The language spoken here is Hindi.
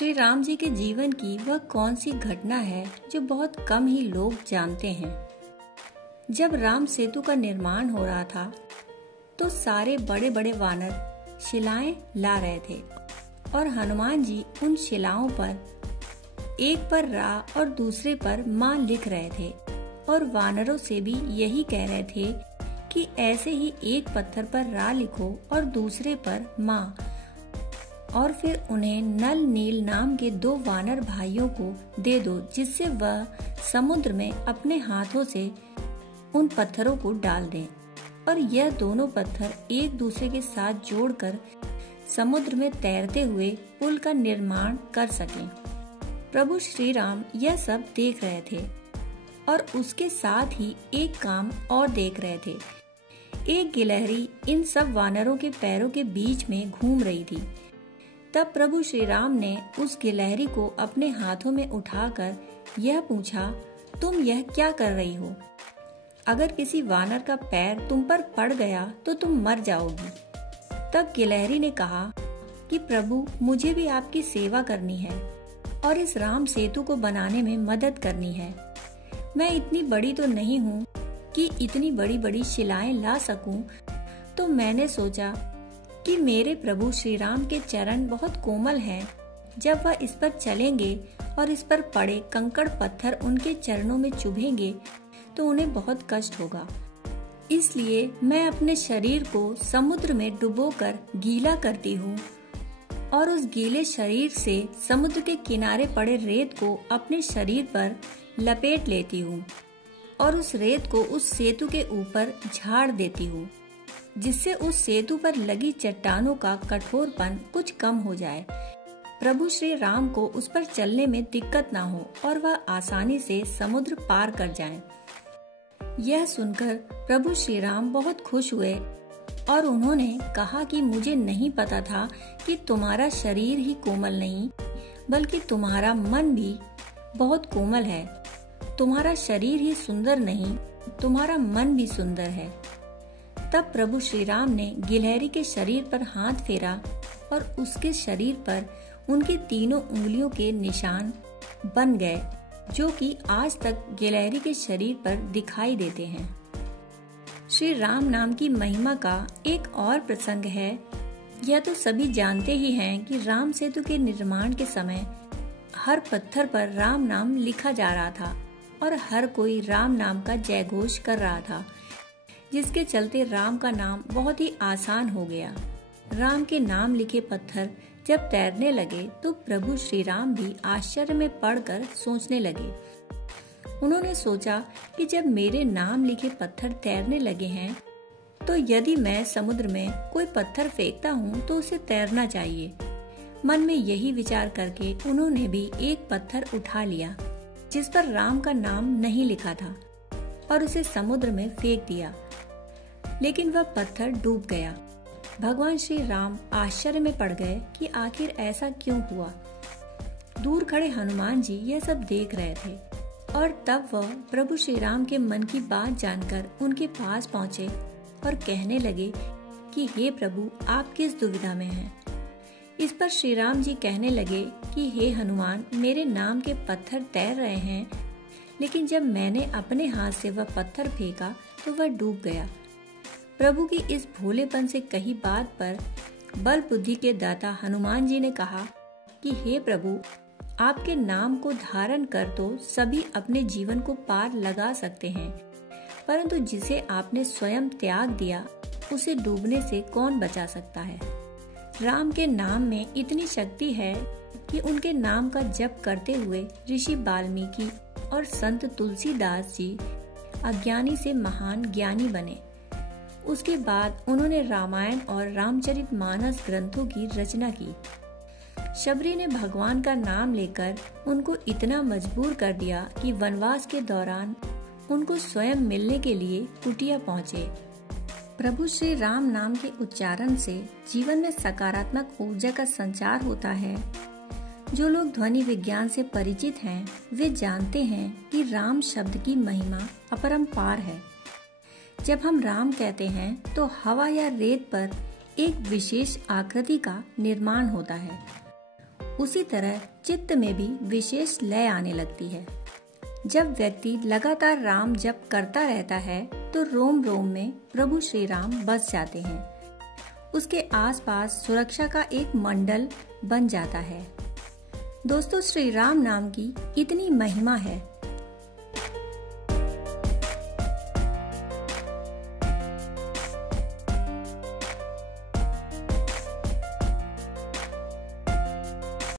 श्री राम जी के जीवन की वह कौन सी घटना है जो बहुत कम ही लोग जानते हैं। जब राम सेतु का निर्माण हो रहा था तो सारे बड़े बड़े वानर शिलाएं ला रहे थे और हनुमान जी उन शिलाओं पर एक पर रा और दूसरे पर माँ लिख रहे थे और वानरों से भी यही कह रहे थे कि ऐसे ही एक पत्थर पर रा लिखो और दूसरे पर माँ। और फिर उन्हें नल नील नाम के 2 वानर भाइयों को दे दो जिससे वह समुद्र में अपने हाथों से उन पत्थरों को डाल दें और यह दोनों पत्थर एक दूसरे के साथ जोड़कर समुद्र में तैरते हुए पुल का निर्माण कर सकें। प्रभु श्री राम यह सब देख रहे थे और उसके साथ ही एक काम और देख रहे थे। एक गिलहरी इन सब वानरों के पैरों के बीच में घूम रही थी। तब प्रभु श्री राम ने उस गिलहरी को अपने हाथों में उठाकर यह पूछा, तुम यह क्या कर रही हो? अगर किसी वानर का पैर तुम पर पड़ गया तो तुम मर जाओगी। तब गिलहरी ने कहा कि प्रभु, मुझे भी आपकी सेवा करनी है और इस राम सेतु को बनाने में मदद करनी है। मैं इतनी बड़ी तो नहीं हूँ कि इतनी बड़ी बड़ी शिलाएं ला सकूं, तो मैंने सोचा कि मेरे प्रभु श्री राम के चरण बहुत कोमल हैं। जब वह इस पर चलेंगे और इस पर पड़े कंकड़ पत्थर उनके चरणों में चुभेंगे तो उन्हें बहुत कष्ट होगा। इसलिए मैं अपने शरीर को समुद्र में डुबोकर गीला करती हूँ और उस गीले शरीर से समुद्र के किनारे पड़े रेत को अपने शरीर पर लपेट लेती हूँ और उस रेत को उस सेतु के ऊपर झाड़ देती हूँ जिससे उस सेतु पर लगी चट्टानों का कठोरपन कुछ कम हो जाए। प्रभु श्री राम को उस पर चलने में दिक्कत ना हो और वह आसानी से समुद्र पार कर जाएं। यह सुनकर प्रभु श्री राम बहुत खुश हुए और उन्होंने कहा कि मुझे नहीं पता था कि तुम्हारा शरीर ही कोमल नहीं बल्कि तुम्हारा मन भी बहुत कोमल है। तुम्हारा शरीर ही सुंदर नहीं, तुम्हारा मन भी सुंदर है। तब प्रभु श्री राम ने गिलहरी के शरीर पर हाथ फेरा और उसके शरीर पर उनकी 3 उंगलियों के निशान बन गए जो कि आज तक गिलहरी के शरीर पर दिखाई देते हैं। श्री राम नाम की महिमा का एक और प्रसंग है। यह तो सभी जानते ही हैं कि राम सेतु के निर्माण के समय हर पत्थर पर राम नाम लिखा जा रहा था और हर कोई राम नाम का जयघोष कर रहा था, जिसके चलते राम का नाम बहुत ही आसान हो गया। राम के नाम लिखे पत्थर जब तैरने लगे तो प्रभु श्री राम भी आश्चर्य में पड़कर सोचने लगे। उन्होंने सोचा कि जब मेरे नाम लिखे पत्थर तैरने लगे हैं तो यदि मैं समुद्र में कोई पत्थर फेंकता हूँ तो उसे तैरना चाहिए। मन में यही विचार करके उन्होंने भी एक पत्थर उठा लिया जिस पर राम का नाम नहीं लिखा था और उसे समुद्र में फेंक दिया, लेकिन वह पत्थर डूब गया। भगवान श्री राम आश्चर्य में पड़ गए कि आखिर ऐसा क्यों हुआ। दूर खड़े हनुमान जी यह सब देख रहे थे और तब वह प्रभु श्री राम के मन की बात जानकर उनके पास पहुँचे और कहने लगे कि हे प्रभु, आप किस दुविधा में हैं? इस पर श्री राम जी कहने लगे कि हे हनुमान, मेरे नाम के पत्थर तैर रहे हैं, लेकिन जब मैंने अपने हाथ से वह पत्थर फेंका तो वह डूब गया। प्रभु की इस भोलेपन से कही बात पर बल बुद्धि के दाता हनुमान जी ने कहा कि हे प्रभु, आपके नाम को धारण कर तो सभी अपने जीवन को पार लगा सकते हैं, परंतु जिसे आपने स्वयं त्याग दिया उसे डूबने से कौन बचा सकता है। राम के नाम में इतनी शक्ति है कि उनके नाम का जप करते हुए ऋषि वाल्मीकि और संत तुलसीदास जी अज्ञानी से महान ज्ञानी बने। उसके बाद उन्होंने रामायण और रामचरितमानस ग्रंथों की रचना की। शबरी ने भगवान का नाम लेकर उनको इतना मजबूर कर दिया कि वनवास के दौरान उनको स्वयं मिलने के लिए कुटिया पहुँचे। प्रभु श्री राम नाम के उच्चारण से जीवन में सकारात्मक ऊर्जा का संचार होता है। जो लोग ध्वनि विज्ञान से परिचित हैं वे जानते हैं कि राम शब्द की महिमा अपरंपार है। जब हम राम कहते हैं तो हवा या रेत पर एक विशेष आकृति का निर्माण होता है। उसी तरह चित्त में भी विशेष लय आने लगती है। जब व्यक्ति लगातार राम जप करता रहता है तो रोम रोम में प्रभु श्री राम बस जाते हैं। उसके आसपास सुरक्षा का एक मंडल बन जाता है। दोस्तों, श्री राम नाम की इतनी महिमा है